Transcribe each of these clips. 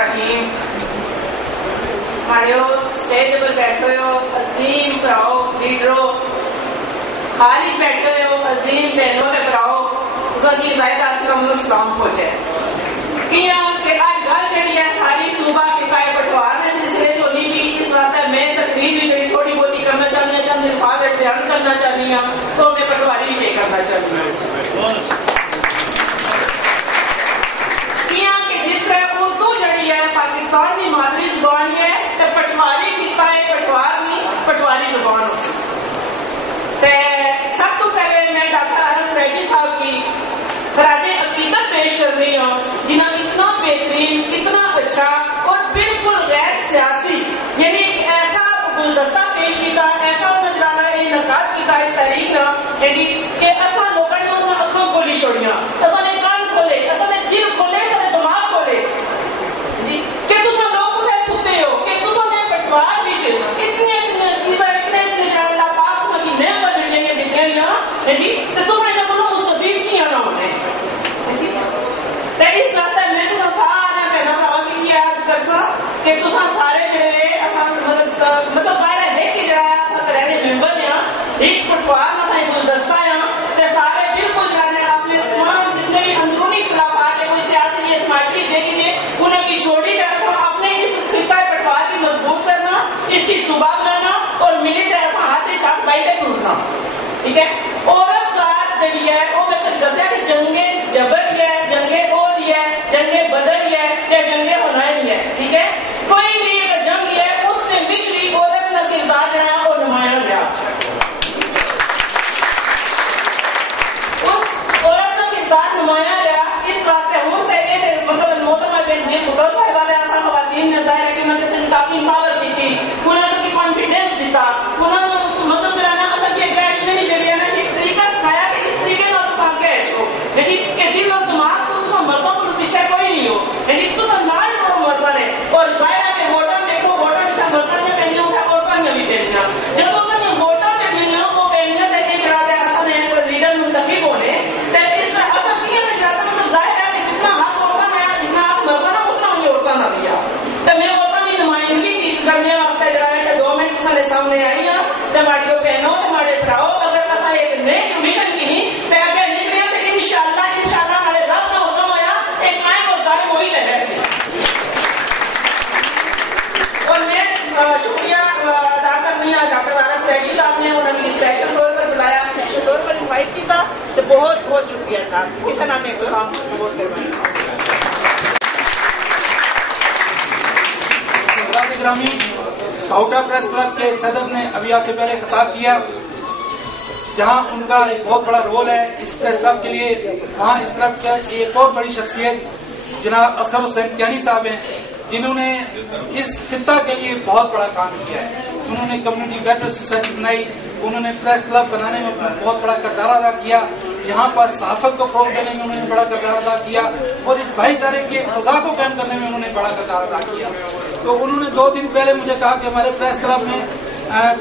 الرحیم. ہمارے اسٹیج پر بیٹھے ہو عظیم پراؤ لیڈرو، خارج بیٹھے ہو عظیم بہنوں کے پراؤ، اس کی زائدہ اسلام اسلام پہنچے کیا کہ آج گل جڑی ہے ساری صوبہ ٹکائے پٹوار میں سلسلے چونی بھی. اس واسطے میں تقریر بھی جڑی تھوڑی بہت کرنا چاہتی ہوں، چند الفاظ بیان کرنا چاہتی ہوں تو میں پٹواری بھی کرنا چاہتی ہوں. جس طرح اردو جڑی ہے پاکستان کی مادری زبان ہے تو پٹواری کتا ہے پٹواری زبان. سب تو پہلے میں ڈاکٹر ارم قریشی صاحب کی خراج عقیدت پیش کر رہی ہوں، جنہوں نے اتنا بہترین، اتنا اچھا اور بالکل غیر سیاسی یعنی ایسا گلدستہ پیش کیا، ایسا نظرانہ انعقاد کیا اس تحریک کا کہ اصل لوگوں نے اکھاں کھولی چھوڑیاں، اصل نے کان کھولے، اصل نے دل کھولے، دماغ کھولے جی کہ تم لوگ اتنے ستے ہو کہ تم نے پٹوار اتنی چیزیں اتنے اللہ پاک کی نعمت جڑی دیکھیں جی تو تم نے مستفید کیا نہ ہونے جی. اس واسطے میں تو سارے بہنوں بھاؤں کی یہ عرض کرسا کہ تم سارے جڑے مطلب سارے ایک ہی جڑا رہنے ممبر ہیں، ایک پٹوار میں گلدستہ ہیں، سارے بالکل جانے اپنے تمام جتنے بھی اندرونی اختلافات ہیں کوئی سیاسی یا سماجی دیکھیے انہیں کی چھوٹی طرح اپنے اس خطہ پٹوار کی مضبوط کرنا، اس کی صوبہ بنانا اور ملی طرح ہاتھ شاپ بائی تک ٹوٹنا. ٹھیک ہے. عورت ذات جڑی ہے وہ دسیا کہ جنگ جبر ہی ہے، جنگ عہد ہی ہے، جنگ بدر ہی ہے یا جنگ حنین ہی ہے. ٹھیک ہے. کوئی بھی جنگ ہے اس میں بچڑی عورت کا کردار جو ہے وہ نمایاں گیا، اس عورت کا کردار نمایاں گیا. اس واسطے ہوں مطلب محترمہ بن جی بھٹو صاحبہ نے ایسا خواتین نے ظاہر ہے کہ انہوں نے کافی امپاور کی تھی، انہوں نے کانفیڈینس دیتا، انہوں نے مطلب جانا اصل کی ایکشن ہی جڑی ہے نا ایک طریقہ سکھایا کہ اس طریقے کا ساتھ کیش ہو یعنی کہ دل اور دماغ کو تم مردوں کو پیچھے کوئی نہیں ہو یعنی تم نال کرو مردوں نے. اور ظاہر ہے کہ ووٹاں دیکھو ووٹاں جیسا مردوں نے پہنی ہوگا عورتوں نے بھی پہننا جب اس نے ووٹاں پہنی ہو وہ پہننے دیکھنے کرا دیا اصل ہے لیڈر منتخب ہونے تو اس طرح اصل کیا نہیں جاتا. مطلب ظاہر ہے کہ جتنا حق عورتوں نے جتنا حق مردوں نے اتنا ہی عورتوں نے دیا. تو میں عورتوں کی نمائندگی کرنے واسطے جڑا ہے کہ 2 منٹ سارے سامنے آئی ہیں تو ہماری بہنوں ہمارے بھراؤ اگر اصل ایک نئے مشن کی تو اگر نکلے تو انشاءاللہ ہمارے رب کا حکم ہوا ایک قائم اور دائم وہی لگے سے. اور میں شکریہ ادا کرنی ہے ڈاکٹر ارم قریشی صاحب نے انہوں نے اسپیشل طور پر بلایا، اسپیشل طور پر انوائٹ کیا تو بہت بہت شکریہ تھا. اس نام میں کام سپورٹ کروایا. گرامی کاؤٹا پریس کلب کے صدر نے ابھی آپ سے پہلے خطاب کیا جہاں ان کا ایک بہت بڑا رول ہے اس پریس کلب کے لیے. وہاں اس کلب کا ایک بہت بڑی شخصیت جناب اصغر حسین کیانی صاحب ہیں جنہوں نے اس خطہ کے لیے بہت بڑا کام کیا ہے. انہوں نے کمیونٹی ویلفیئر سوسائٹی بنائی، انہوں نے پریس کلب بنانے میں اپنا بہت بڑا کردار ادا کیا، یہاں پر صحافت کو فروغ دینے میں انہوں نے بڑا کردار ادا کیا اور اس بھائی چارے کے فضا کو قائم کرنے میں انہوں نے بڑا کردار ادا کیا. تو انہوں نے 2 دن پہلے مجھے کہا کہ ہمارے پریس کلب میں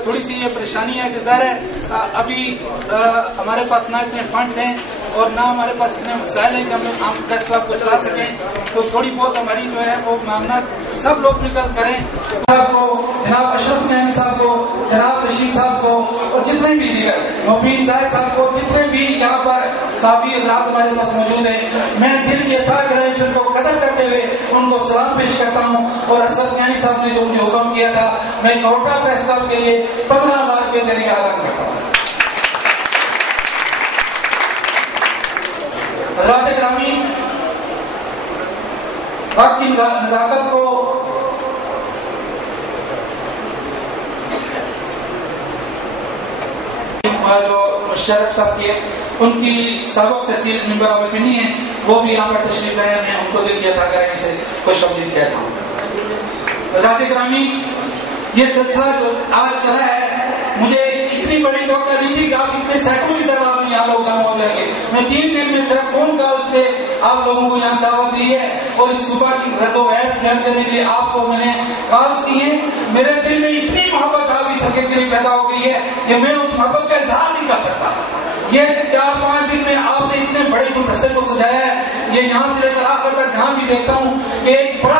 تھوڑی سی یہ پریشانی ہے کہ ظاہر ہے ابھی ہمارے پاس نہ اتنے فنڈز ہیں اور نہ ہمارے پاس اتنے مسائل ہیں کہ ہم پریس کلب کو چلا سکیں. تو تھوڑی بہت ہماری جو ہے وہ معاملات سب لوگ مل کر کریں. صاحب کو، جناب اشرف نعیم صاحب کو، جناب رشید صاحب کو اور جتنے بھی دیگر مبین صاحب صاحب کو، جتنے بھی یہاں پر صحافی حضرات ہمارے پاس موجود ہیں، میں دل کے تھا گریجویٹ کو قدر کرتے ہوئے ان کو سلام پیش کرتا ہوں. اور اشرف نعیم صاحب نے جو مجھے حکم کیا تھا میں کوٹا پریس کلب کے لیے 15,000 روپے دینے کا اعلان کرتا ہوں. حضرات گرامی وقت کی نزاکت کو جو مشرف صاحب کی ان کی سابق تحصیل ممبر آف اپینی ہیں وہ بھی یہاں پر تشریف لائے ہیں، ان کو دل کی عطا کرنے سے خوش آمدید کہتا ہوں. حضرات گرامی یہ سلسلہ جو آج چلا ہے مجھے اتنی بڑی توقع نہیں تھی کہ آپ اتنے سینکڑوں کی تعداد میں یہاں لوگ جمع ہو جائیں گے. میں 3 دن میں صرف فون کال سے آپ لوگوں کو یہاں دعوت دی ہے اور اس صبح کی رضو عید بیان کرنے کے لیے آپ کو میں نے کالز کی ہیں. میرے دل میں اتنی محبت آپ کی سرکت کے لیے پیدا ہو گئی ہے کہ میں اس محبت کا اظہار نہیں کر سکتا. یہ 4-5 دن میں آپ نے اتنے بڑے گلدستے کو سجایا ہے. یہ یہاں سے لے کر آخر تک جہاں بھی دیکھتا ہوں کہ ایک بڑا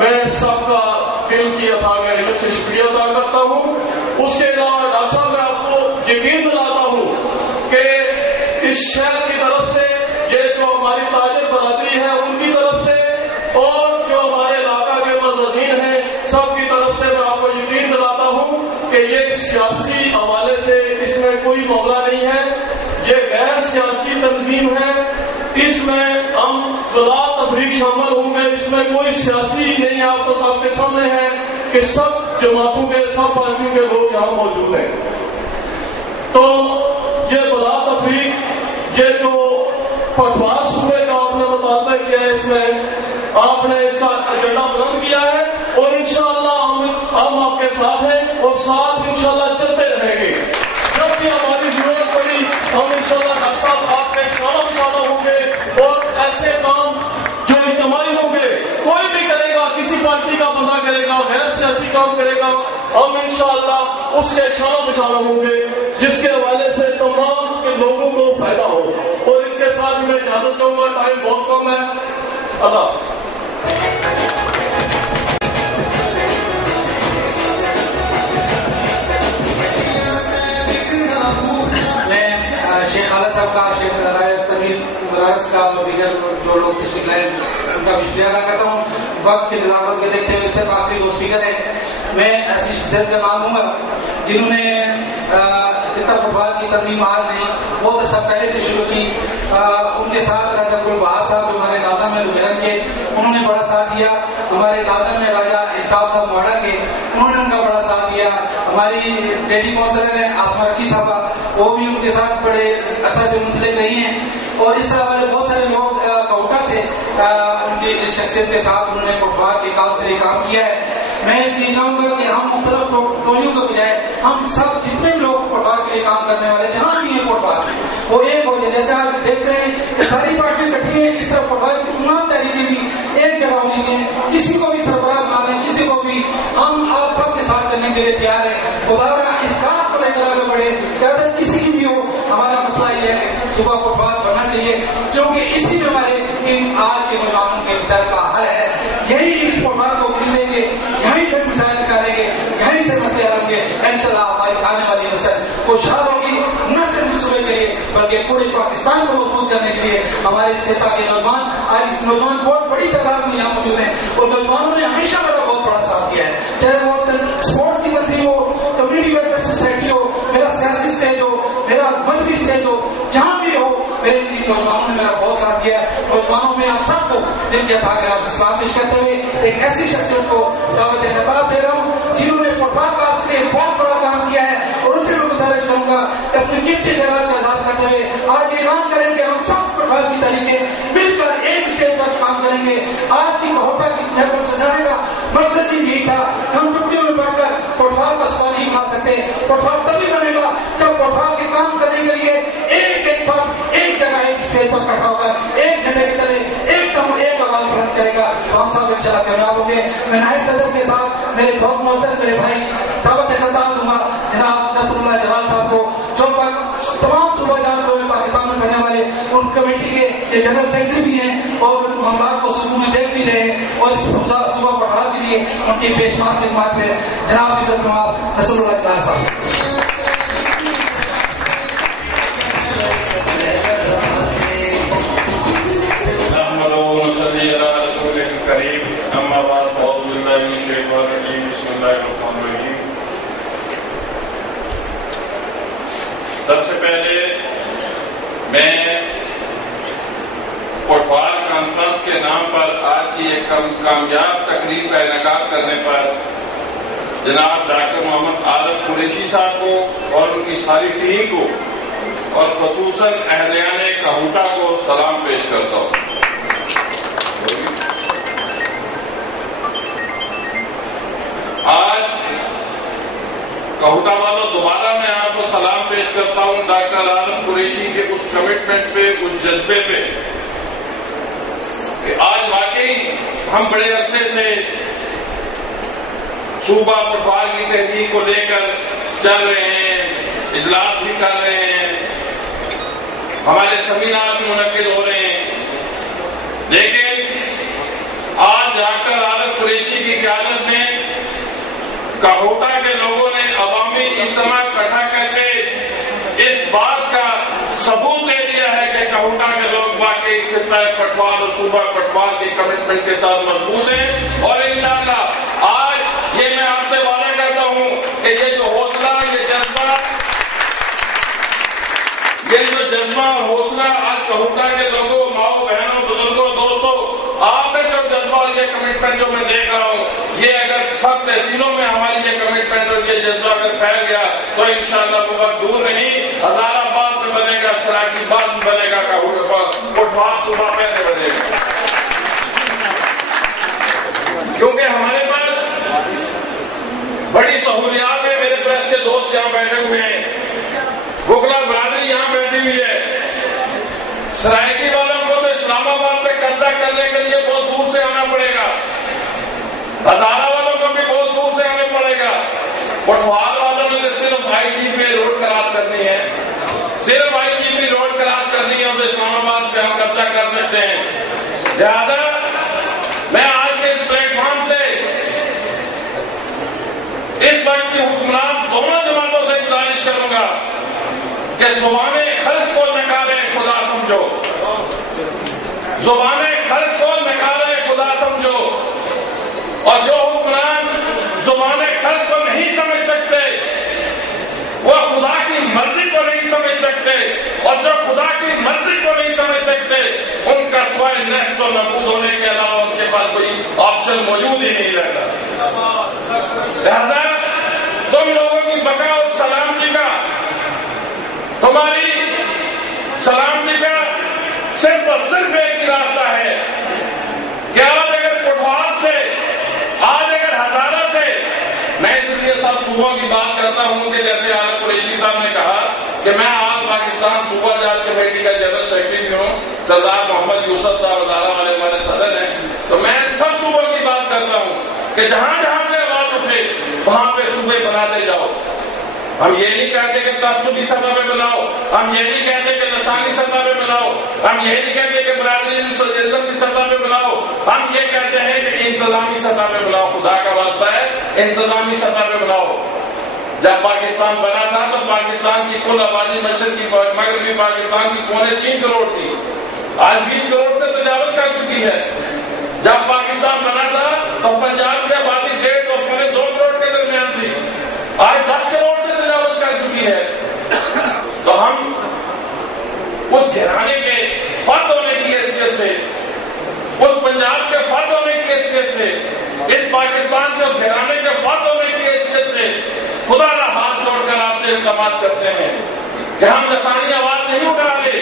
میں سب کا دل کی عطا غیرت سے شکریہ ادا کرتا ہوں. اس کے علاوہ ڈاکٹر صاحب میں آپ کو یقین دلاتا ہوں کہ اس شہر کی طرف سے یہ جو ہماری تاجر برادری ہے ان کی طرف سے اور جو ہمارے علاقہ کے معززین ہیں سب کی طرف سے میں آپ کو یقین دلاتا ہوں کہ یہ سیاسی حوالے سے اس میں کوئی معاملہ نہیں ہے. یہ غیر سیاسی تنظیم ہے. اس میں ہم بلا تفریق شامل ہوں گے. اس میں کوئی سیاسی نہیں. آپ تو آپ کے سامنے ہے کہ سب جماعتوں کے سب پارٹیوں کے لوگ یہاں موجود ہیں. تو یہ بلا تفریق یہ جو پٹوار صوبے کا آپ نے مطالبہ کیا ہے اس میں آپ نے اس کا ایجنڈا بلند کیا ہے اور انشاءاللہ ہم آپ کے ساتھ ہیں اور ساتھ انشاءاللہ چلتے رہیں گے. جب بھی ہماری ضرورت پڑی ہم انشاءاللہ ڈاکٹر صاحب آپ کے سامنے ہوں گے اور ایسے کام جو اجتماعی ہوں گے کوئی بھی کرے گا کسی پارٹی کا بندہ کرے گا غیر سیاسی کام کرے گا ہم انشاءاللہ اس کے شانہ ہوں گے جس کے حوالے سے تمام کے لوگوں کو فائدہ ہو. اور اس کے ساتھ میں اجازت چاہوں گا ٹائم بہت کم ہے. اللہ شیخ خالد صاحب کا شیخ مدارس کا دیگر جو لوگ تشریف لائے ان کا بھی شکریہ ادا کرتا ہوں. وقت کی نظارت کے دیکھتے ہوئے اس سے آخری وہ اسپیکر ہے میں ایسی شخصیت میں مانوں گا جنہوں نے اتنا فٹبال کی تنظیم آج نہیں بہت اچھا پہلے سے شروع کی. ان کے ساتھ راجہ گل بہار صاحب جو ہمارے ناظم میں دوپہر کے انہوں نے بڑا ساتھ دیا. ہمارے ناظم میں راجہ الطاف صاحب موڑا کے انہوں نے ان کا بڑا ساتھ دیا. ہماری لیڈی کونسلر ہے آسما رکی صاحبہ وہ بھی ان کے ساتھ بڑے اچھا سے منسلک رہی ہیں. اور اس طرح والے بہت سارے لوگ کوٹا سے ان کی اس شخصیت کے ساتھ انہوں نے فٹبال کے کام سے کام کیا ہے. میں یہ چاہوں گا کہ ہم مختلف ٹولیوں کے بجائے ہم سب جتنے بھی لوگ فٹبال کے لیے کام کرنے والے جہاں بھی ہیں فٹبال وہ ایک ہو جائے. جیسے آج دیکھ رہے ہیں کہ ساری پارٹیاں کٹھی ہیں اس طرح فٹبال کی تمام تحریکیں بھی ایک جگہ ہونی چاہیے. کسی کو بھی سربراہ بنا لیں کسی کو بھی ہم آپ سب کے ساتھ چلنے کے لیے تیار ہیں. خدا اس بات کو لے کر آگے بڑھے کہ کسی کی بھی ہو ہمارا مسئلہ یہ ہے کہ صبح فٹبال بننا چاہیے کیونکہ اسی میں ہمارے آج کے نوجوانوں کے مسائل کا حل ہے. یہی اس فٹبال کو خریدیں گے یہیں سے مسائل نکالیں گے یہیں سے مسئلے حل ہوں گے. انشاءاللہ ہماری آنے والی نسل خوشحال ہوگی نہ صرف صوبے کے لیے بلکہ پورے پاکستان کو مضبوط کرنے کے لیے. ہمارے سیتا کے نوجوان آج اس نوجوان بہت بڑی تعداد میں یہاں موجود ہیں اور نوجوانوں نے ہمیشہ میرا بہت بڑا ساتھ دیا ہے. چاہے وہ اسپورٹس کی تنظیم ہو کمیونٹی ویلفیئر سوسائٹی ہو میرا سیاسی اسٹیج ہو میرا مذہبی اسٹیج ہو جہاں بھی ہو میرے نوجوانوں نے میرا بہت ساتھ دیا ہے. نوجوانوں میں آپ سب کو دل کے عطا آپ سے سلام پیش کرتے ہوئے ایک ایسی شخصیت کو دعوت خطاب دے رہا ہوں جنہوں نے فٹبال کا اس لیے بہت بڑا کام کیا ہے اور ان سے میں گزارش کروں گا کہ اپنی قیمتی خیالات کو آزاد کرتے ہوئے آج اعلان کریں کہ ہم سب فٹبال کی طریقے مل کر ایک اسٹیج پر کام کریں گے. آج کی ہوٹا کی اسٹیج پر سجانے کا مقصد یہی تھا کہ ہم ٹکڑیوں میں بڑھ کر فٹبال کا سوال نہیں کھا سکتے. فٹبال تبھی بنے گا جب فٹبال کے کام کرنے کے لیے ایک ایک فرد ایک جگہ ایک اسٹیج پر کٹھا ہو کر ایک جھنڈے کی طرح ایک دم ایک آواز بلند کرے گا تو ہم سب انشاءاللہ کامیاب ہوں گے. میں نہایت قدر کے ساتھ میرے بہت مؤثر میرے بھائی دعوت خطاب دوں گا جناب نصر اللہ جلال صاحب کو جو تمام صوبہ جات کو پاکستان میں پڑھنے والے ان کمیٹی کے یہ جنرل سیکرٹری بھی ہیں اور معاملات کو صوبوں میں دیکھ بھی رہے ہیں اور اس صوبہ پڑھا بھی لیے ان کی پیشمات کے مات میں جناب عزت نواب نصر اللہ جلال صاحب. سب سے پہلے میں فٹبال کانفرنس کے نام پر آج کی ایک کامیاب تقریب کا انعقاد کرنے پر جناب ڈاکٹر محمد عارف قریشی صاحب کو اور ان کی ساری ٹیم کو اور خصوصاً اہلیان کہوٹا کو سلام پیش کرتا ہوں. آج کہوٹا والوں دوبارہ میں آپ کو سلام پیش کرتا ہوں ڈاکٹر عارف قریشی کے اس کمٹمنٹ پہ اس جذبے پہ کہ آج واقعی ہم بڑے عرصے سے صوبہ فٹبال کی تحریک کو لے کر چل رہے ہیں اجلاس بھی کر رہے ہیں ہمارے سیمینار بھی منعقد ہو رہے ہیں لیکن آج ڈاکٹر عارف قریشی کہوٹا کے لوگوں نے عوامی اجتماع اکٹھا کر کے اس بات کا ثبوت دے دیا ہے کہ کہوٹا کے لوگ واقعی خطہ پٹوار اور صوبہ پٹوار کی کمٹمنٹ کے ساتھ مضبوط ہیں. اور انشاءاللہ آج یہ میں آپ سے وعدہ کرتا ہوں کہ یہ جو حوصلہ، یہ جذبہ اور حوصلہ آج کہوٹا کے لوگوں، ماؤں بہنوں، بزرگوں، دوستوں، آپ نے جو جذبہ اور یہ کمٹمنٹ جو میں دیکھ رہا ہوں، یہ اگر سب تحصیلوں میں ہماری یہ کمٹمنٹ اور یہ جذبہ اگر پھیل گیا تو انشاءاللہ بہت دور نہیں ہزار آباد میں بنے گا، سراکی باد میں بنے گا، پٹوار صوبہ میں بنے گا. کیونکہ ہمارے پاس بڑی سہولیات ہیں. میرے پریس کے دوست یہاں بیٹھے ہوئے ہیں، بکلا برادری یہاں بیٹھی ہوئی ہے. سرائکی والوں کو تو اسلام آباد میں قبضہ کرنے کے لیے بہت دور سے آنا پڑے گا، ہزارہ والوں کو بھی بہت دور سے آنا پڑے گا. پٹوار والوں نے صرف آئی جی پی روڈ کراس کرنی ہے، صرف آئی جی پی روڈ کراس کرنی ہے تو اسلام آباد پہ ہم قبضہ کر سکتے ہیں. لہٰذا میں آج کے اس پلیٹ فارم سے اس وقت کی حکمران دونوں جماعتوں سے گزارش کروں گا کہ زبان خلق کو نکالے خدا سمجھو، زبان خلق کو نکالے خدا سمجھو. اور جو حکمران زبان خلق کو نہیں سمجھ سکتے وہ خدا کی مرضی کو نہیں سمجھ سکتے، اور جو خدا کی مرضی کو نہیں سمجھ سکتے ان کا سوائے نیست و نابود ہونے کے علاوہ ان کے پاس کوئی آپشن موجود ہی نہیں رہتا. لہذا تم لوگوں کی بقا اور سلامتی کا، تمہاری سلامتی کا صرف اور صرف ایک ہی راستہ ہے کہ آج اگر پٹوار سے، آج اگر ہزارہ سے، میں اس لیے سب صوبوں کی بات کرتا ہوں کہ جیسے عالم قریشی صاحب نے کہا کہ میں آج پاکستان صوبہ جات کمیٹی کا جنرل سیکرٹری بھی ہوں، سردار محمد یوسف صاحب ادارہ والے ہمارے صدر ہیں، تو میں سب صوبوں کی بات کرتا ہوں کہ جہاں جہاں سے آواز اٹھے وہاں پہ صوبے بناتے جاؤ. ہم یہ نہیں کہتے کہ تعصبی سطح پہ بناؤ، ہم یہ نہیں کہتے کہ لسانی سطح پہ بناؤ، ہم یہ نہیں کہتے کہ برادری عزت کی سطح پہ بناؤ، ہم یہ کہتے ہیں کہ انتظامی سطح پہ بناؤ. خدا کا واسطہ ہے انتظامی سطح پہ بناؤ. جب پاکستان بنا تھا تو پاکستان کی کل آبادی مشرقی مغربی پاکستان کی 3.25 کروڑ تھی، آج 20 کروڑ سے تجاوز کر چکی ہے. جب پاکستان بنا تھا تو پنجاب کی آبادی 1.5 اور 2 کروڑ کے درمیان تھی، آج 10 کروڑ سے تجاوز کر چکی ہے. تو ہم اس گھرانے کے فرد ہونے کی حیثیت سے، اس پنجاب کے فرد ہونے کی حیثیت سے، اس پاکستان کے گھرانے کے فرد ہونے کی حیثیت سے خدا کا ہاتھ جوڑ کر آپ سے التماس کرتے ہیں کہ ہم لسانی آواز نہیں اٹھا رہے،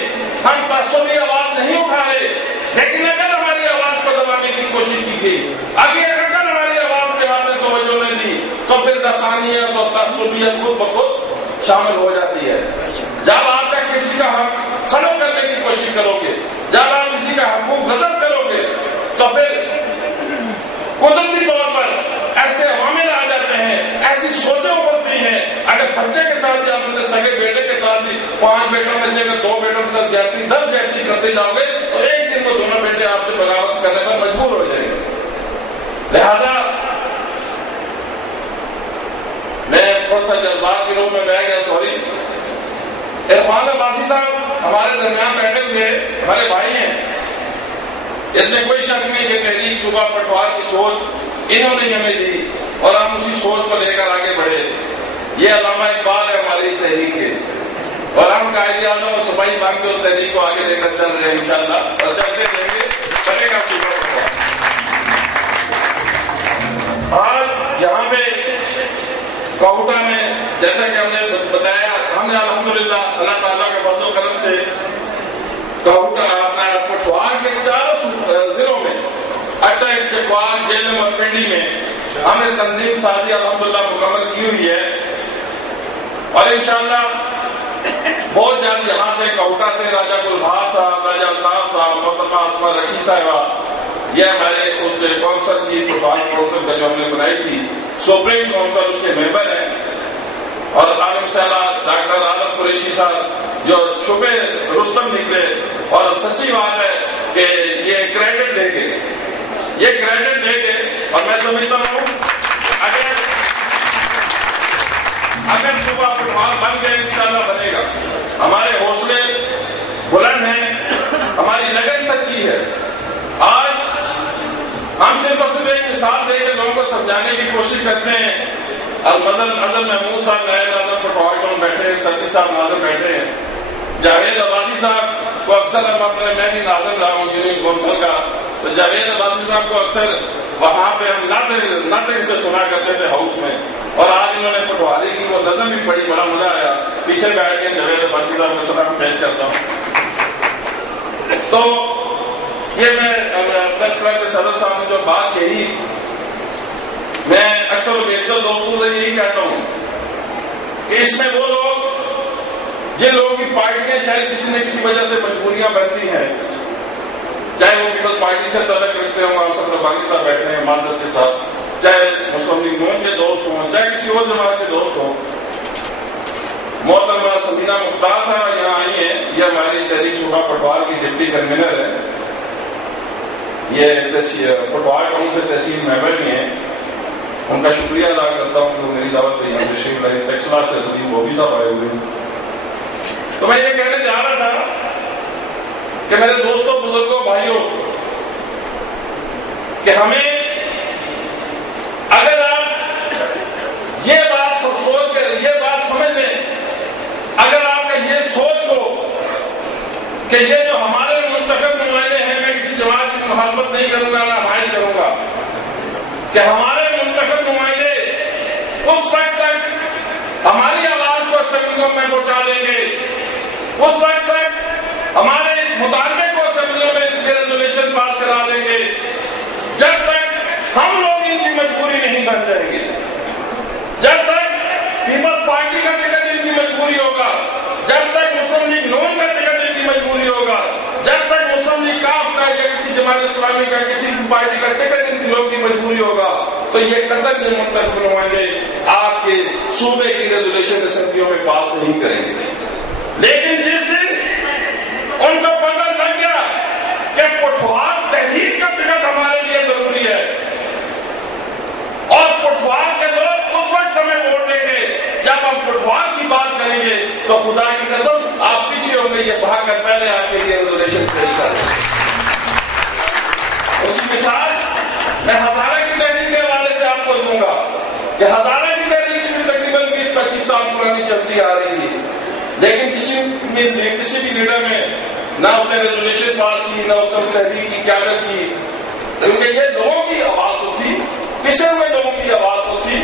ہم تعصبی آواز نہیں اٹھا رہے، لیکن اگر ہماری آواز کو دبانے کی کوشش کی گئی، اگر ہماری آواز کے ہاتھ میں توجہ نہیں دی تو پھر لسانیت اور تعصبیت خود بخود شامل ہو جاتی ہے. جب آپ تک کسی کا حق سلب کرنے کی کوشش کرو گے، جب آپ کسی کا حقوق غلط کرو گے تو پھر قدرتی طور پر ایسے عوامل آ جاتے ہیں، ایسی سوچیں ابھرتی ہیں. اگر بچے کے ساتھ یا اپنے سگے بیٹے کے ساتھ بھی 5 بیٹوں میں سے اگر 2 بیٹوں کے ساتھ زیادتی 10 زیادتی کرتے جاؤ گے تو ایک دن وہ دونوں بیٹے آپ سے بغاوت کرنے پر مجبور ہو جائیں گے. لہذا میں تھوڑا سا جذبات کے روپ میں بہ گیا، سوری. عرفان عباسی صاحب ہمارے درمیان بیٹھے ہوئے ہمارے بھائی ہیں، اس میں کوئی شک نہیں کہ تحریک صوبہ پٹوار کی سوچ انہوں نے ہمیں دی اور ہم اسی سوچ کو لے کر آگے بڑھے. یہ علامہ اقبال ہے ہماری اس تحریک کے، اور ہم قائد اعظم اور صوبائی بانگ کے اس تحریک کو آگے لے کر چل رہے ہیں انشاءاللہ، اور چلتے رہیں گے، بنے گا صوبہ پٹوار. آج یہاں پہ کہوٹا میں جیسا کہ ہم نے بتایا، ہم نے الحمدللہ اللہ تعالیٰ کے فضل و کرم سے کہوٹا اپنا پٹوار کے 4 ضلعوں میں اٹک، چکوال، جیلم اور پنڈی میں ہم نے تنظیم سازی الحمدللہ مکمل کی ہوئی ہے. اور انشاءاللہ بہت جلد یہاں سے کہوٹا سے راجہ گلبہار صاحب، راجہ الطاف صاحب، محترمہ اسما رکھی صاحبہ، یہ ہمارے اس کونسل کی پٹوار کونسل کا جو ہم نے بنائی تھی، سپریم کونسل اس کے ممبر ہیں. اور اب انشاءاللہ ڈاکٹر عالم قریشی صاحب جو چھپے رستم نکلے، اور سچی بات ہے کہ یہ کریڈٹ لے گئے، اور میں سمجھتا ہوں اگر بن کے انشاءاللہ بنے گا. ہمارے حوصلے بلند ہیں, ہماری لگن سچی ہے. آج ہم صرف اور صرف ایک مثال دے کے لوگوں کو سمجھانے کی کوشش کرتے ہیں. عدل محمود صاحب نائب ناظم پٹواری بیٹھے ہیں, سردی صاحب ناظم بیٹھے ہیں, جاوید عباسی صاحب کو اکثر ہم اپنے, میں بھی ناظم رہا ہوں یونین کونسل کا, تو جاوید عباسی صاحب کو اکثر وہاں پہ ہم نعت سے سنا کرتے تھے ہاؤس میں, اور آج انہوں نے پٹواری کی وہ نظم بھی پڑھی, بڑا مزہ آیا. پیچھے بیٹھ کے جاوید عباسی صاحب کو سلام پیش کرتا ہوں. تو یہ میں پریس کلب کے صدر صاحب نے جو بات کہی, میں اکثر و بیشتر دوستوں سے یہی کہتا ہوں کہ اس میں وہ لوگ جن لوگوں کی پارٹیاں شاید کسی نہ کسی وجہ سے مجبوریاں بنتی ہیں, چاہے وہ پیپلز پارٹی سے تعلق رکھتے ہوں, اسد ربانی صاحب بیٹھے ہیں معذرت کے ساتھ, چاہے مسلم لیگ نون کے دوست ہوں, چاہے کسی اور جماعت کے دوست ہوں. محترمہ سمینہ مختار صاحب یہاں آئی ہیں, یہ ہماری تحریک شعبہ پٹوار کی ڈپٹی کنوینر ہے, یہ پٹوار ٹاؤن سے تحصیل ممبر بھی ہیں. ان کا شکریہ ادا کرتا ہوں کہ وہ میری دعوت پہ یہاں تشریف لائے. ٹیکسلا سے سلیم بوبی صاحب آئے ہوئے ہیں. تو میں یہ کہنے جا رہا تھا کہ میرے دوستوں, بزرگوں, بھائیوں, کہ ہمیں اگر آپ یہ بات سوچ کر یہ بات سمجھ لیں, اگر آپ کا یہ سوچ ہو کہ یہ جو ہمارے منتخب نمائندے ہیں, میں کسی جماعت کی مخالفت نہیں کروں گا, نہ حمایت کروں گا, کہ ہمارے منتخب نمائندے اس وقت تک ہماری آواز کو اسمبلیوں میں پہنچا دیں گے, اس وقت تک ہمارے مطالبے کو اسمبلیوں میں ریزولوشن پاس کرا دیں گے, جب تک ہم لوگ ان کی مجبوری نہیں بن جائیں گے, جب تک پیپلز پارٹی کا ٹکٹ ان کی مجبوری ہوگا, جب تک مسلم لیگ نون کا ٹکٹ ان کی مجبوری ہوگا, جب تک مسلم لیگ کاف کا یا کسی جماعت اسلامی کا کسی پارٹی کا ٹکٹ ان لوگوں کی مجبوری ہوگا, تو یہ قطعاً یہ منتخب نمائندے آپ کے صوبے کی ریزولوشن اسمبلیوں میں پاس نہیں کریں گے. لیکن جس دن ان کو پتہ لگ گیا کہ پٹوار تحریک کا ٹکٹ ہمارے لیے ضروری ہے اور پٹوار کے لوگ اس وقت ہمیں ووٹ دیں گے جب ہم پٹوار کی بات کریں گے, تو خدا کی قسم آپ پیچھے ہوں گے, یہ بھاگ کر پہلے آپ کے لیے ریزولوشن پیش کریں. اس کی مثال میں ہزارہ کی تحریک کے حوالے سے آپ کو دوں گا کہ ہزارہ کی تحریک بھی تقریباً 20-25 سال پرانی چلتی آ رہی ہے, لیکن کسی بھی لیڈر میں نہ اس نے ریزولوشن پاس کی, نہ اس نے تحریک کی قیادت کی, کیونکہ یہ لوگوں کی آواز تو تھی, پسے ہوئے لوگوں کی آواز تو تھی,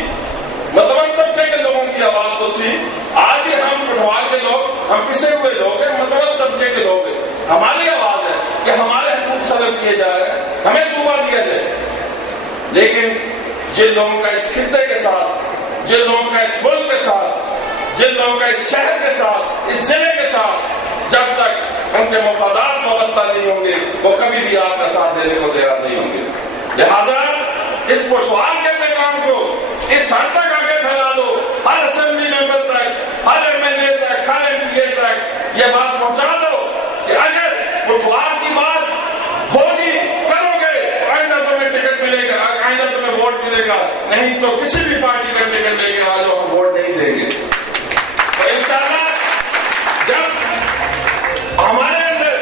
متوسط طبقے کے لوگوں کی آواز تو تھی. آج بھی ہم پٹوار کے لوگ, ہم پسے ہوئے لوگ ہیں, متوسط طبقے کے لوگ ہیں, ہماری آواز ہے کہ ہمارے حقوق سلب کیے جا رہے ہیں, ہمیں صوبہ دیا جائے. لیکن جن لوگوں کا اس خطے کے ساتھ, جن لوگوں کا اس ملک کے ساتھ, جن لوگوں کا اس شہر کے ساتھ, اس ضلع کے ساتھ جب تک ان کے مفادات وابستہ نہیں ہوں گے, وہ کبھی بھی آپ کا ساتھ دینے کو تیار نہیں ہوں گے. لہذا اس پٹوار کے پیغام کو اس حد تک آگے پھیلا دو, ہر اسمبلی ممبر تک, ہر ایم ایل اے تک, ہر ایم پی اے تک یہ بات پہنچا دو کہ اگر پٹوار کی بات ہوگی کرو گے, آئندہ تمہیں ٹکٹ ملے گا, آئندہ تمہیں ووٹ ملے گا, نہیں تو کسی بھی پارٹی کا ٹکٹ لے کے آج ہم ووٹ نہیں دیں گے. تو انشاءاللہ جب ہمارے اندر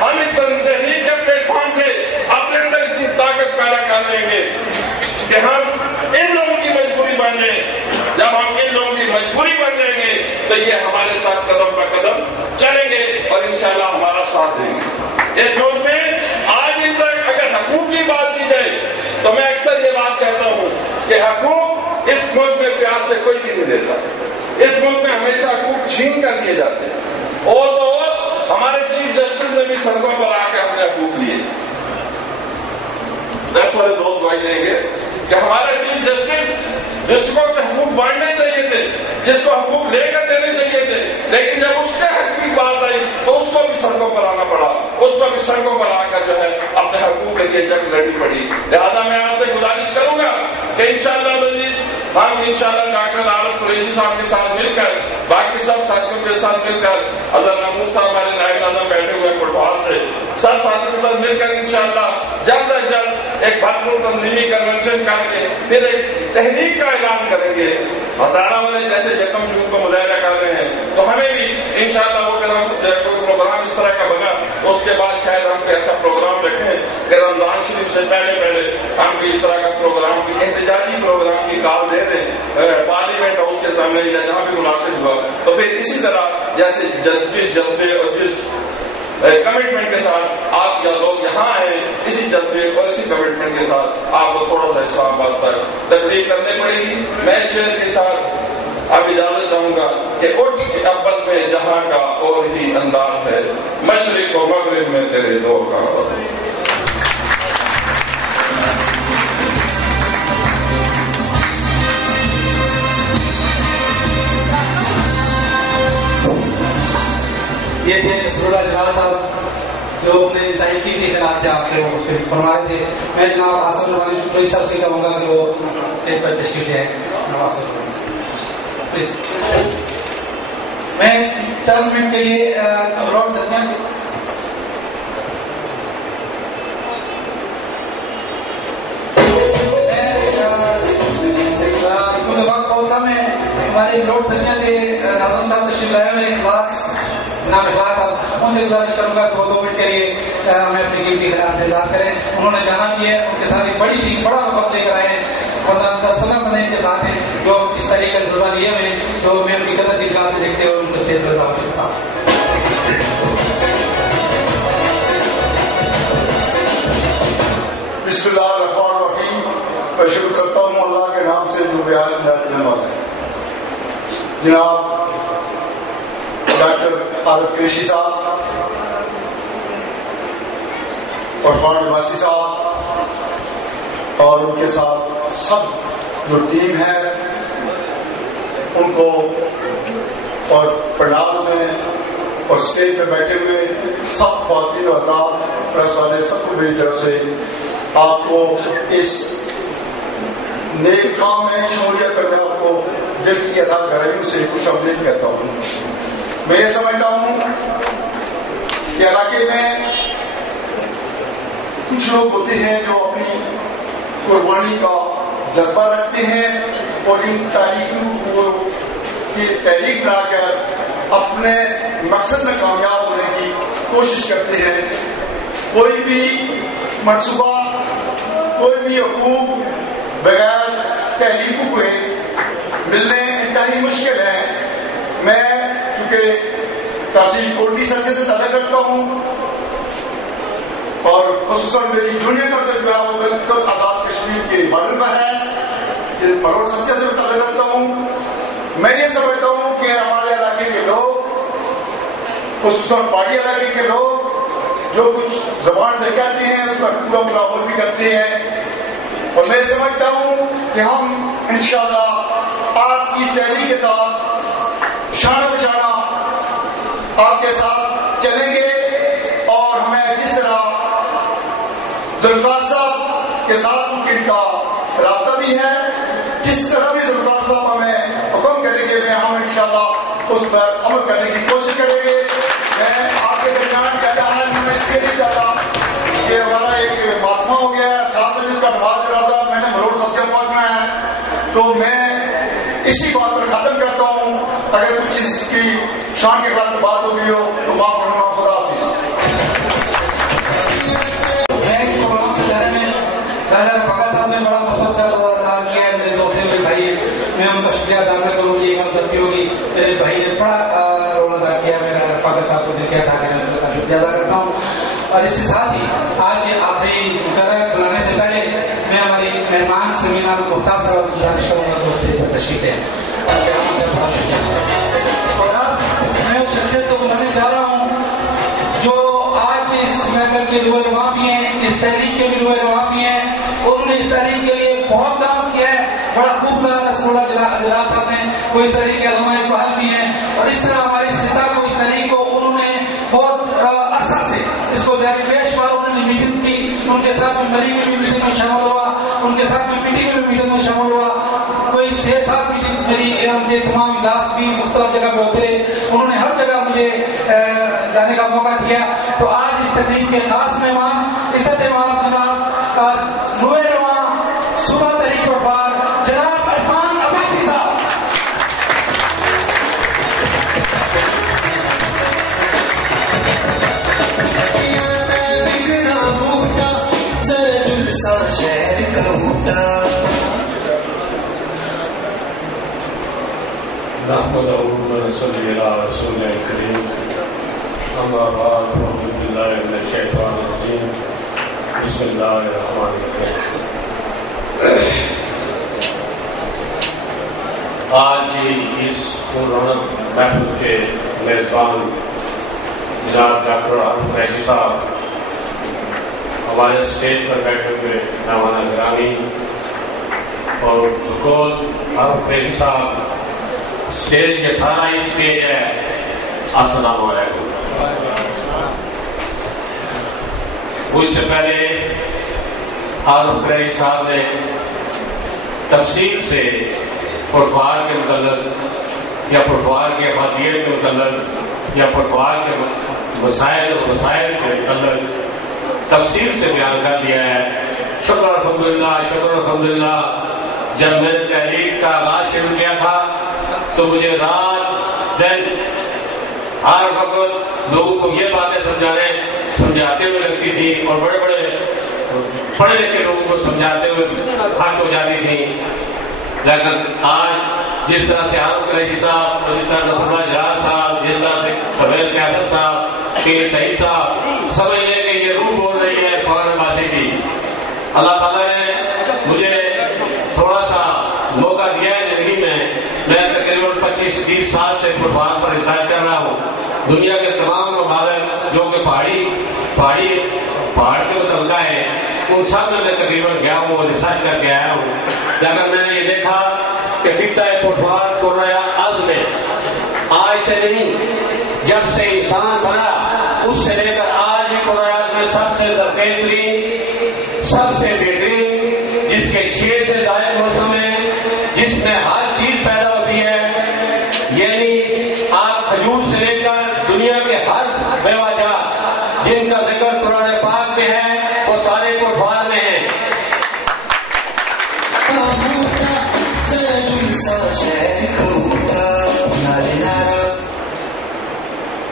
ہم اس تحریک کے پلیٹ فارم سے اپنے اندر اتنی طاقت پیدا کر لیں گے کہ ہم ان لوگوں کی مجبوری بن جائیں, جب ہم ان لوگوں کی مجبوری بن جائیں گے تو یہ ہمارے ساتھ قدم بہ قدم چلیں گے اور انشاءاللہ ہمارا ساتھ دیں گے. اس ملک میں آج تک اگر حقوق کی بات کی جائے تو میں اکثر یہ بات کہتا ہوں کہ حقوق اس ملک میں پیار سے کوئی بھی نہیں دیتا. اس ملک میں ہمیشہ حقوق چھین کر دیے جاتے ہیں. اور تو ہمارے چیف جسٹس نے بھی سڑکوں پر آ کے اپنے حقوق لیے. دس والے دوست گواہی دیں گے کہ ہمارے چیف جسٹس جس کو حقوق بانٹنے چاہیے تھے, جس کو حقوق لے کر دینے چاہیے تھے, لیکن جب اس کے حق کی بات آئی تو اس کو بھی سڑکوں پر آنا پڑا, اس کو بھی سڑکوں پر آ کر جو ہے اپنے حقوق کے لیے جنگ لڑنی پڑی. لہٰذا میں آپ سے گزارش کروں گا کہ انشاءاللہ مزید ہم انشاءاللہ ڈاکٹر عالم قریشی صاحب کے ساتھ مل کر, باقی سب ساتھیوں کے ساتھ مل کر, اللہ محمود صاحب ہمارے نائب ناظم بیٹھے ہوئے پٹوار سے, سب ساتھیوں کے ساتھ مل کر انشاءاللہ جلد از جلد ایک بھرپور تنظیمی کنونشن کر کے پھر ایک تحریک کا اعلان کریں گے. ہزارہ والے جیسے یکم جون کو مظاہرہ کر رہے ہیں تو ہمیں بھی انشاءاللہ وہ کوئی پروگرام اس طرح کا بنا تو اس کے بعد شاید ہم کو ایسا پروگرام رکھیں کہ رمضان شریف سے پہلے ہم بھی اس طرح کا پروگرام کی احتجاجی پروگرام کی کال دے دیں پارلیمنٹ ہاؤس کے سامنے یا جہاں بھی مناسب ہوا. تو پھر اسی طرح جیسے جس جذبے اور جس کمٹمنٹ کے ساتھ آپ یا لوگ یہاں آئے اسی جذبے اور اسی کمٹمنٹ کے ساتھ آپ کو تھوڑا سا اسلام آباد پر تقریر کرنی پڑے گی. میں اس شعر کے ساتھ اب اجازت چاہوں گا کہ اٹھ کے ابد میں جہاں کا اور ہی انداز ہے مشرق و مغرب میں تیرے دور کا. یہ تھے نصراللہ جلال صاحب جو اپنے تحقیقی کے خلاف سے آپ کے وہ فرما رہے تھے. میں جناب آصف نعمانی شکری صاحب سے کہوں گا کہ وہ اسٹیج پر تشریف لے پلیز. میں چند منٹ کے لیے لارڈ سچمن سے وقت ہوتا میں ہمارے لارڈ سچمن سے ناظم صاحب تشریف لائے ہوئے اخلاص جناب اخلاص صاحب ان سے گزارش کروں گا کہ وہ 2 منٹ کے لیے ہمیں اپنی قیمتی خیالات سے اظہار کریں. انہوں نے جانا بھی ہے ان کے ساتھ ایک بڑی چیز بڑا وقت لے کر آئے ہیں 10-15 بندے کے ساتھ ہیں جو اس طریقے سے زبان لیے ہوئے ہیں تو میں اپنی غلط کی کلاس سے دیکھتے ہوئے ان کو اسٹیج پر دعوت دیتا ہوں. بسم اللہ الرحمن الرحیم. میں شروع کرتا ہوں اللہ کے نام سے جو بیان کرنے والا ہے جناب ڈاکٹر عارف قریشی صاحب عرفان نواسی صاحب اور ان کے ساتھ سب جو ٹیم ہے ان کو اور پنڈال میں اور اسٹیج پہ بیٹھے ہوئے سب خواتین و حضرات پریس والے سب کو میری طرف سے آپ کو اس نیک کام میں شمولیت کر کے آپ کو دل کی ادا گہرائیوں سے خوش آمدید کہتا ہوں. میں یہ سمجھتا ہوں کہ علاقے میں کچھ لوگ ہوتے ہیں جو اپنی قربانی کا جذبہ رکھتے ہیں اور ان تاریخوں کو تحریک بنا کر اپنے مقصد میں کامیاب ہونے کی کوشش کرتے ہیں. کوئی بھی منصوبہ کوئی بھی حقوق بغیر تحریک ہوئے ملنے انتہائی مشکل ہے. میں کیونکہ تحصیل کوٹی سطح سے تعلق رکھتا ہوں اور خصوصاً میری جونیئر کا جو ہے وہ بالکل آزاد کشمیر کے بارڈر پر ہے جس بروڑ سطح سے تعلق رکھتا ہوں. میں یہ سمجھتا ہوں کہ ہمارے علاقے کے لوگ خصوصاً پہاڑی علاقے کے لوگ جو کچھ زبان سے کہتے ہیں اس پر پورا برابر بھی کرتے ہیں اور میں سمجھتا ہوں کہ ہم انشاءاللہ آپ کی سہری کے ساتھ شانہ بشانہ آپ کے ساتھ چلیں گے اور ہمیں جس طرح ذوالفقار صاحب کے ساتھ ان کا رابطہ بھی ہے جس طرح بھی ذوالفقار صاحب ہمیں حکم کریں گے ہم انشاءاللہ اس پر عمل کرنے کی کوشش کریں گے. میں آپ کے درمیان کہتا ہوں میں اس کے لیے چاہتا کہ ہمارا ایک مہاتما ہو گیا ہے 7 بجے اس کا نماز ارادہ میں نے مروڑ سبزیاں پہنچنا ہے تو میں اسی بات پر ختم کرتا ہوں. اگر کچھ چیز کی شان کے خلاف بات ہو گئی ہو تو معاف کرنا. خدا حافظ. فقط صاحب نے بڑا مثبت ادا کیا ہے میرے دوست میرے بھائی میں ان کا شکریہ ادا کروں گی سب کی ہوگی. میرے بھائی نے بڑا رول ادا کیا میرا فقط صاحب کو دل کے ادا کرنے سے شکریہ ادا کرتا ہوں. اور اس کے ساتھ ہی آج کے آخری مقرر بلانے سے پہلے میں ہماری مہمان سمینا مختار صاحب کی گزارش کروں گا دوست سے تشریف ہے اور میں اس شخصیت کو بلانے جا رہا ہوں جو آج کے اس محفل کے روئے رواں بھی ہیں اس تحریک کے بھی روئے رواں بھی ہیں اور انہوں نے اس تحریک کے لیے بہت کام کیا ہے. بڑا خوب کہا نصراللہ جلال صاحب نے کوئی اس تحریک کے علماء اقبال بھی ہیں اور اس طرح ہماری ستا کو اس تحریک کو انہوں نے بہت عرصہ سے اس کو جاری پیش کر انہوں نے میٹنگ کی. ان کے ساتھ میں مری میں بھی میٹنگ میں شامل ہوا ان کے ساتھ میں پیٹی میں بھی میٹنگ میں شامل ہوا. کوئی 6-7 میٹنگس میری کے تمام اجلاس بھی مختلف جگہ پہ ہوتے انہوں نے ہر جگہ مجھے جانے کا موقع دیا. تو آج اس تقریب کے خاص مہمان عزت مآب جناب روئے رواں صوبہ تحریک وفاق جناب نحمده ونصلي على رسوله الكريم أما بعد فأعوذ بالله من الشيطان الرجيم بسم الله الرحمن الرحيم. آج کی اس رونق محفل کے میزبان جناب ڈاکٹر عارف قریشی صاحب، ہمارے اسٹیج پر بیٹھے ہوئے مہمان گرامی اور بقول عارف قریشی صاحب، اسٹیج کے سارا ہی اسٹیج ہے. السلام علیکم. مجھ سے پہلے عارف قریشی صاحب نے تفصیل سے پٹوار کے متعلق یا پٹوار کی افادیت کے متعلق یا پٹوار کے مسائل اور مسائل کے متعلق تفصیل سے بیان کر دیا ہے. شکر الحمدللہ، شکر الحمدللہ. جب میں نے تحریک کا آغاز شروع کیا تھا تو مجھے رات دن ہر وقت لوگوں کو یہ باتیں سمجھاتے ہوئے لگتی تھی اور بڑے بڑے پڑھے لکھے لوگوں کو سمجھاتے ہوئے خاک ہو جاتی تھی. لیکن آج جس طرح سے عارف قریشی صاحب، جس طرح نصر اللہ جلال صاحب، جس طرح سے طویل قیاصر صاحب، پیر سعید صاحب، سمجھ لیں کہ یہ روح بول رہی ہے فوراً باسی کی. اللہ تعالیٰ نے مجھے تھوڑا سا موقع دیا ہے زندگی میں. میں تقریباً 25-30 سال سے پٹوار پر ریسرچ کر رہا ہوں. دنیا کے تمام ممالک جو کہ پہاڑ کے متعلقہ ہے ان سب میں تقریباً گیا ہوں اور ریسرچ کر کے آیا ہوں. لیکن میں نے یہ دیکھا کہ خطہ پٹوار قرآن از میں آج سے نہیں، جب سے انسان بنا اس سے لے کر آج بھی قرآن میں سب سے بہترین، سب سے بہترین، جس کے 6 سے زائد موسم ہے، جس میں ہر چیز پیدا ہوتی ہے. یعنی آپ کھجور سے لے کر دنیا کے ہر میوہ جات جن کا ذکر قرآن پاک میں ہے وہ سارے پٹوار میں ہیں.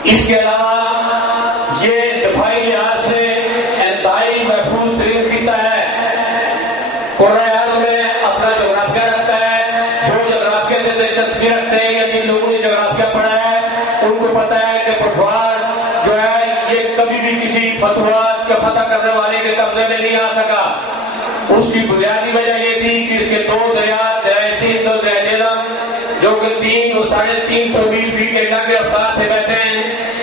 اس کے علاوہ یہ دفاعی لحاظ سے انتہائی محفوظ ترین خطہ ہے. قرآن میں اپنا جغرافیہ رکھتا ہے. جو جغرافیہ سے دلچسپی رکھتے ہیں یا جن لوگوں نے جغرافیہ پڑھا ہے ان کو پتا ہے کہ پٹوار جو ہے یہ کبھی بھی کسی فتوات کا فتح کرنے والے کے قبضے میں نہیں آ سکا. اس کی بنیادی وجہ یہ تھی کہ اس کے 2 دریا، دریائے سندھ اور دریائے جہلم، جو کہ 300-350 میل فی گھنٹہ کی رفتار سے بہتے ہیں،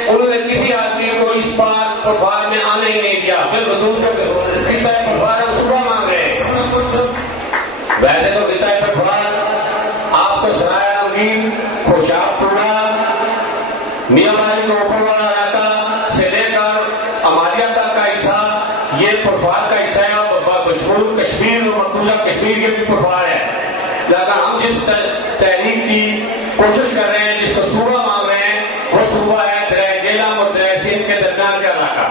انہوں نے کسی آدمی کو اس بار پٹوار میں آنے ہی نہیں دیا. بالخصوص خطہ پٹوار ہم صبح مانگ رہے ہیں. ویسے تو خطہ پٹوار آپ کو سرایہ رنگین، خوشاب ٹولا، میاں مالی کو اوپر والا علاقہ سے لے کر امالیہ تک کا حصہ یہ پٹوار کا حصہ ہے. مشہور کشمیر اور مقبوضہ کشمیر کے بھی پٹوار ہے. لیکن ہم جس تحریک کی کوشش کر رہے ہیں، جس کو صوبہ مانگ رہے ہیں، وہ صوبہ ہے دریائے جہلم اور دریائے سندھ کے درمیان کا علاقہ.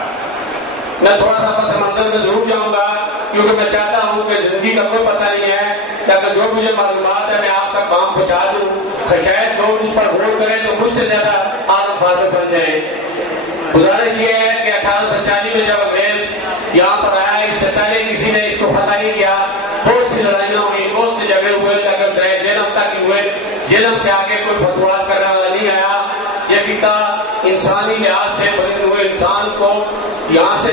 میں تھوڑا سا پس منظر میں ضرور جاؤں گا کیونکہ میں چاہتا ہوں کہ زندگی کا کوئی پتہ نہیں ہے، لیکن جو مجھے معلومات ہے میں آپ تک کام پہنچا دوں. شاید لوگ اس پر غور کریں تو مجھ سے زیادہ عالم فاضل بن جائیں. گزارش یہ ہے کہ 1846 میں جب انگریز یہاں پر آیا، اس سے پہلے کسی نے اس کو فتح نہیں کیا. بہت سی لڑائیاں ہوئی، بہت سی جگہ ہوئے، لیکن دریائے جہلم تک ہوئے. جہلم سے آگے کوئی فتوات کرنے والا نہیں آیا. یہ خطہ انسانی لحاظ سے بنے ہوئے انسان کو یہاں سے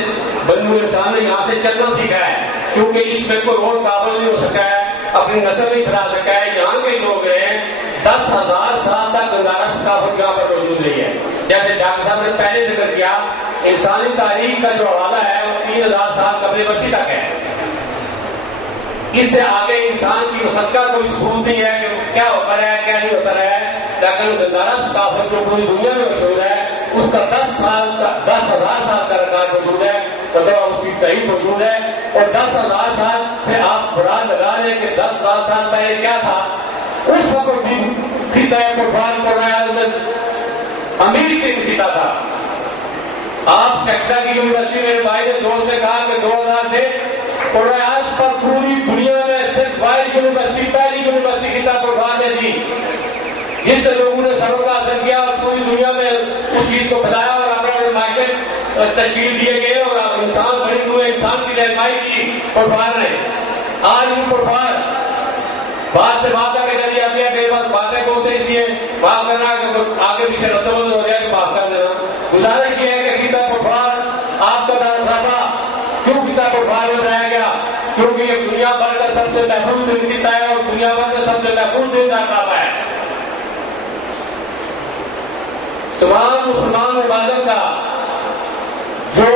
انسان نے یہاں سے چلنا سیکھا ہے، کیونکہ اس میں کوئی اور قابل نہیں ہو سکا ہے، اپنی نسل نہیں پھیلا سکا ہے. یہاں کے لوگ ہیں 10,000 سال تک گزارا ثقافت یہاں پر موجود نہیں ہے. جیسے ڈاکٹر صاحب نے پہلے ذکر کیا، انسانی تاریخ کا جو حوالہ ہے وہ 3,000 سال قبل مسیح تک ہے. اس سے آگے انسان کی مسلکہ کوئی ثبوت نہیں ہے کہ کیا ہوتا ہے کیا نہیں ہوتا ہے. لیکن گزارا ثقافت جو پوری دنیا میں مشہور ہے اس کا 10,000 سال کا ریکارڈ موجود ہے، مطلب اس کی تحریر موجود ہے. اور 10,000 سال سے آپ بڑا لگا لیں کہ 10,000 سال پہلے کیا تھا. اس وقت بھی خطہ پٹوار قرآن امیر کے خطہ تھا. آپ ٹیکسا کی یونیورسٹی میرے بھائی نے دوست نے کہا کہ 2000 سے قرآن پر پوری دنیا میں صرف واحد یونیورسٹی، پہلی یونیورسٹی خطہ پٹوار نے دی، جس سے لوگوں نے سبق حاصل کیا اور پوری دنیا میں اس چیز کو پھیلایا اور اپنے معاشرے تشکیل دیے گئے اور انسان بنے ہوئے انسان کی رہنمائی کی پٹوار نے. آج ان پر بات سے بات آگے چلیے اپنی اپنی باتیں بولتے اس لیے بات کرنا آگے پیچھے رد ہو جائے تو بات کر دینا. گزارش یہ ہے کہ کتاب پٹھوار آپ کا دارالخلافہ کیوں کتاب پٹھوار میں بنایا گیا؟ کیونکہ یہ دنیا بھر کا سب سے محفوظ دن کتا ہے اور دنیا بھر کا سب سے محفوظ دن دارالخلافہ ہے. تمام مسلمان ممالک کا جو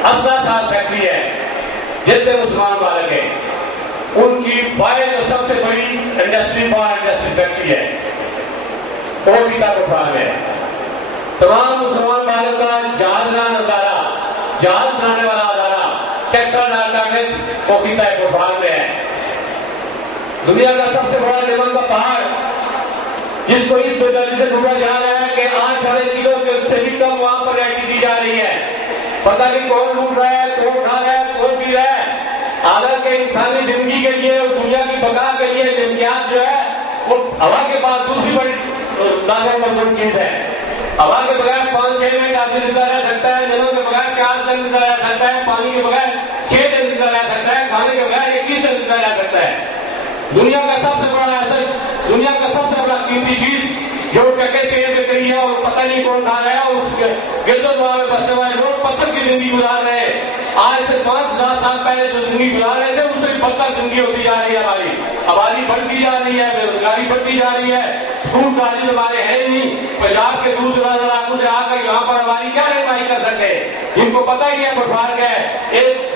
اسلحہ ساز فیکٹری ہے جتنے مسلمان ممالک ہیں ان کی باہر جو سب سے بڑی انڈسٹری فیکٹری ہے وہ کتاب پٹھوار ہے. تمام مسلمان ممالک کا جہاز بنانے والا ادارہ ٹیکسٹائل آرگینکس وہ کتاب پٹھوار میں ہے. دنیا کا سب سے بڑا لیمن کا پہاڑ جس کو اس بےدردی سے ڈوبا جا رہا ہے کہ 8 کلو سے بھی کم وہاں پر ریڈی کی جا رہی ہے. پتہ نہیں کون لوٹ رہا ہے، کون کھا رہا ہے، کون پی رہا ہے. حالانکہ انسانی زندگی کے لیے اور دنیا کی بقا کے لیے امتیاز جو ہے وہ ہوا کے بعد دوسری بڑی نازک چیز ہے. ہوا کے بغیر 5-6 منٹ آدمی زندہ رہ سکتا ہے، جنوں کے بغیر 4 دن زندہ رہ سکتا ہے، پانی کے بغیر 6 دن زندہ رہ سکتا ہے، کھانے کے بغیر 21 دن زندہ رہ سکتا ہے. دنیا کا سب سے بڑا ایسٹ، دنیا کا سب سے بڑا قیمتی چیز جو ٹکے سے یہ بک رہی ہے اور پتہ نہیں کون کھا رہا ہے، اس کے گرد و نواح میں بسنے والے لوگ پتھر کی زندگی گزار رہے ہیں. آج سے 5000 سال پہلے جو زندگی گزار رہے تھے اس سے بدتر زندگی ہوتی جا رہی ہے. ہماری آبادی بڑھتی جا رہی ہے، بے روزگاری بڑھتی جا رہی ہے، اسکول کالج ہمارے ہیں نہیں. پنجاب کے دور دراز علاقوں سے آ کر یہاں پر ہماری کیا رہنمائی کر سکتے ہیں؟ جن کو پتہ ہی ہے پٹھوار کیا ہے. ایک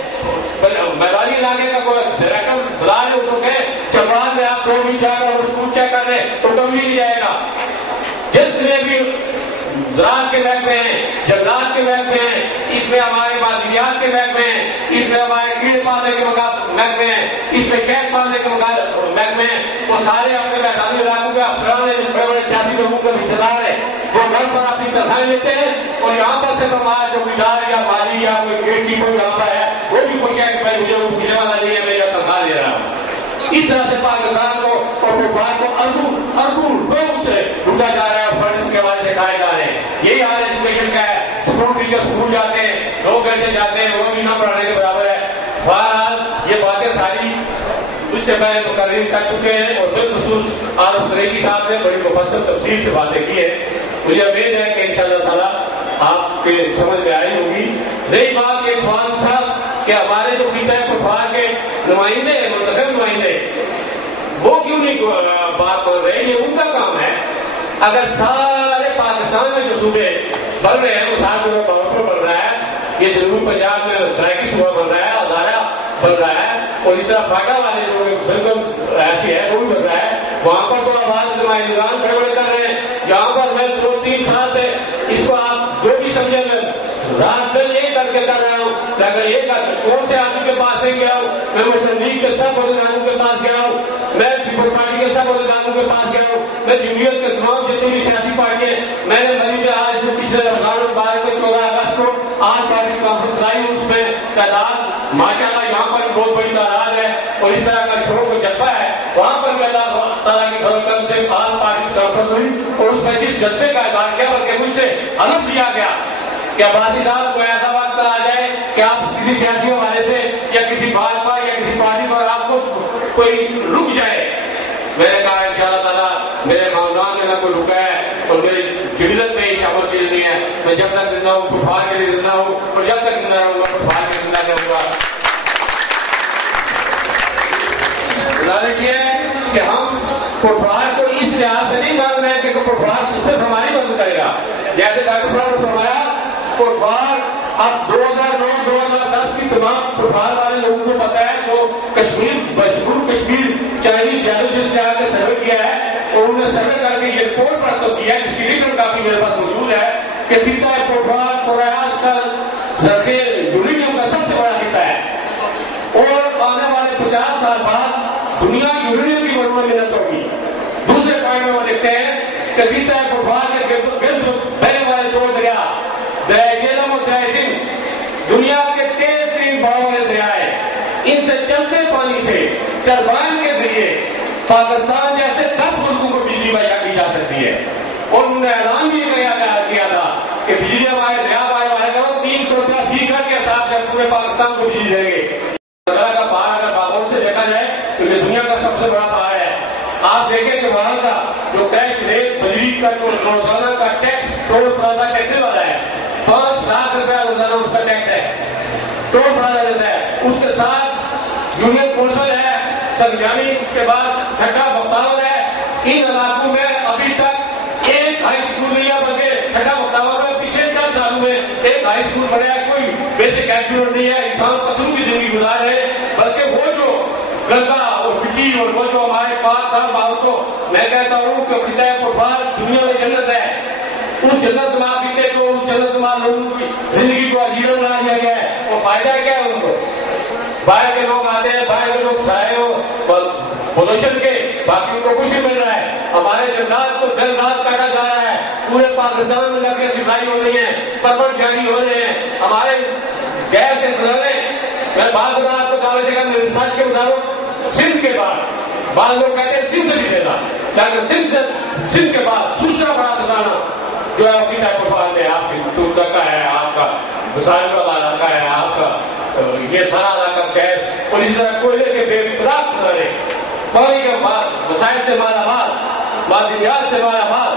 میدانی علاقے کا کوئی ڈائریکٹر بلا لے ان کو کہ چمران میں آپ 2 منٹ جا کر اسکول چیک کر لیں تو کم بھی نہیں جائے گا. جتنے بھی زراعت کے محکمے ہیں، جنگلات کے محکمے ہیں، اس میں ہمارے مادیات کے محکمے ہیں، اس میں ہمارے کیڑے پالنے کے محکمے ہیں، اس میں شہد پالنے کے محکمے ہیں، وہ سارے اپنے میدانی علاقوں کے افسران ہیں، بڑے بڑے سیاسی لوگوں کے رشتے دار ہیں. وہ گھر پر اپنی تنخواہیں لیتے ہیں اور یہاں پر سے ہمارا چوکیدار یا مالی یا کوئی گیٹ کیپر یہاں پر ہے وہ بھی کوئی کہ بھائی مجھے وہ پوچھنے والا نہیں ہے، میں یہ تنخواہ لے رہا ہوں. اس طرح سے پاکستان کو اور پٹھوار کو اربوں روپوں سے لوٹا جا رہا ہے اور فنڈس کے حوالے سے کھائے جا رہے ہیں. یہی حال ایجوکیشن کا ہے. اسکول ٹیچر اسکول جاتے ہیں، 2 گھنٹے جاتے ہیں، وہ بھی نہ پڑھانے کے برابر ہے. بہرحال یہ باتیں ساری اس سے پہلے مقررین کر چکے ہیں اور بالخصوص عارف قریشی صاحب نے بڑی مفصل تفصیل سے باتیں کی ہے. مجھے امید ہے کہ انشاءاللہ تعالیٰ آپ کے سمجھ میں آئی ہوگی. رہی بات ایک سوال تھا کہ ہمارے جو خطہ پٹھوار کے نمائندے ہیں، منتخب نمائندے، وہ کیوں نہیں بات کر رہے؟ یہ ان کا کام ہے. اگر سارے پاکستان میں جو صوبے بن رہے ہیں، مثال کے طور پر بن رہا ہے، یہ جنوبی پنجاب میں سرائکی صوبہ بن رہا ہے، ہزارہ بن رہا ہے، اور اس طرح فاٹا والے جو بالکل ایسی ہے وہ بھی بن رہا ہے. وہاں پر تو آواز نمائندگان کھڑے ہوئے کر رہے ہیں. یہاں پر میں 2-3 سال سے اس کو آپ جو بھی سمجھے میں رات دن ایک کر کے کر رہا ہوں. اگر ایک کون سے آدمی کے پاس نہیں گیا ہوں، میں مسلم لیگ کے سب بزرگانوں کے پاس گیا ہوں، میں پیپل پارٹی کے سب بزرگانوں کے پاس گیا ہوں، میں جمہوریت کے تمام جتنی بھی سیاسی پارٹی ہیں، میں نے مزید آج سے پچھلے رمضان المبارک میں 14 اگست کو آج پارٹی کانفرنس لائی. اس میں تعداد ماشاء اللہ یہاں پر بہت بڑی تعداد ہے اور اس طرح کا شروع کو جذبہ ہے. وہاں پر بھی اللہ تعالیٰ کی فضل کرم سے آج پارٹی کانفرنس ہوئی اور اس میں جس جذبے کا اظہار کیا بلکہ مجھ سے حلف دیا گیا کہ عباسی صاحب کو ایسا وقت آ جائے کہ آپ کسی سیاسی حوالے سے یا کسی بھاجپا یا کسی پارٹی پر آپ کو کوئی رک جائے. میں نے کہا انشاءاللہ تعالیٰ میرے خاندان میں نہ کوئی رکا ہے اور میری جدت میں شامل چیز نہیں ہے. میں جب تک زندہ ہوں پٹھوار کے لیے زندہ ہوں اور جب تک زندہ رہوں گا پٹھوار کے زندہ رہوں گا. گزارش یہ ہے کہ ہم پٹھوار کو اس لحاظ سے نہیں مان رہے ہیں کہ پٹھوار صرف ہماری مدد کرے گا. جیسے ڈاکٹر صاحب نے فرمایا پٹھوار اب 2009-2010 کی تمام پٹھوار والے لوگوں کو پتا ہے وہ کشمیر مشہور کشمیر چائنیز جرنلسٹ نے آ کے سروے کیا ہے اور انہوں نے سروے کر کے یہ رپورٹ مرتب کیا ہے جس کی ریٹن کافی میرے پاس موجود ہے کہ خطہ پٹھوار پریاس کا ذخیرہ یورینیم کا سب سے بڑا خطہ ہے اور آنے والے 50 سال بعد دنیا کی یورینیم کی ضرورت محنت ہوگی. دوسرے پوائنٹ میں وہ لکھتے ہیں کہ خطہ پٹھوار کے گرد بہنے والے 2 دریا دریا جیلم اور دریا سندھ دنیا کے تیز ترین بہاؤ والے دریا ہے. ان سے چلتے پانی سے ٹربائن کے ذریعے پاکستان جیسے 10 ملکوں کو بجلی مہیا کی جا سکتی ہے اور انہوں نے اعلان بھی کیا تھا کہ بجلی ہمارے دریا والے 300 روپیہ فی گھر کے حساب سے پورے پاکستان کو بجلی دیں گے. کا پہاڑ اگر جائے تو یہ دنیا کا سب سے بڑا پہاڑ ہے. آپ دیکھیں کہ وہاں کا جو ٹیکس ریٹ بجلی کا جو روزانہ کا ٹیکس ٹول پلازا ٹیکس والا ہے 5 لاکھ روپیہ روزانہ اس کا ٹیکس ہے. ٹول پلازا دیتا ہے. اس کے ساتھ یونین کونسل ہے سرگرمی, اس کے بعد چھٹا بختاور ہے. ان علاقوں میں ابھی تک ایک ہائی اسکول نہیں ہے, بلکہ چھٹا بختاور میں پچھلے 4 سالوں میں ایک ہائی اسکول بنا ہے. کوئی بیسک ایجوکیشن نہیں ہے, انسان پتھروں کی زندگی گزار رہے. بلکہ وہ جو گندا اور مٹی اور وہ جو ہمارے 5 سال بعد کو میں کہتا ہوں کہ خطۂ فٹبال دنیا میں جنت ہے. اس جنت ماں پیتے تو اس جنت ماں لوگوں کی زندگی کو عجیب بنا دیا گیا ہے. اور فائدہ کیا ہے ان کو؟ باہر کے لوگ آتے ہیں, باہر کے لوگ سائے ہو پولوشن کے, باقی ان کو کچھ نہیں مل رہا ہے. ہمارے جنگلات کو جل رات کاٹا جا رہا ہے. پورے پاکستان میں لکڑیاں سفائی ہو رہی ہیں, پرمٹ جاری ہو رہے ہیں. ہمارے گیس کے سلسلے میں بعض بار آپ کو دعوے جگہ میں ریسرچ کے مطابق سندھ کے بعد بعض لوگ کہتے ہیں سندھ نہیں دینا, لیکن سندھ کے بعد دوسرا بڑا خزانہ جو ہے وہ خطۂ فٹبال ہے. آپ کی دور تک کا ہے, آپ کا مسائل والا علاقہ ہے, آپ کا یہ سارا علاقہ گیس اور اسی طرح کوئلے کے بے پراپت خزانے, پانی کے وسائل سے مالا مال, معدنیات سے مالا مال.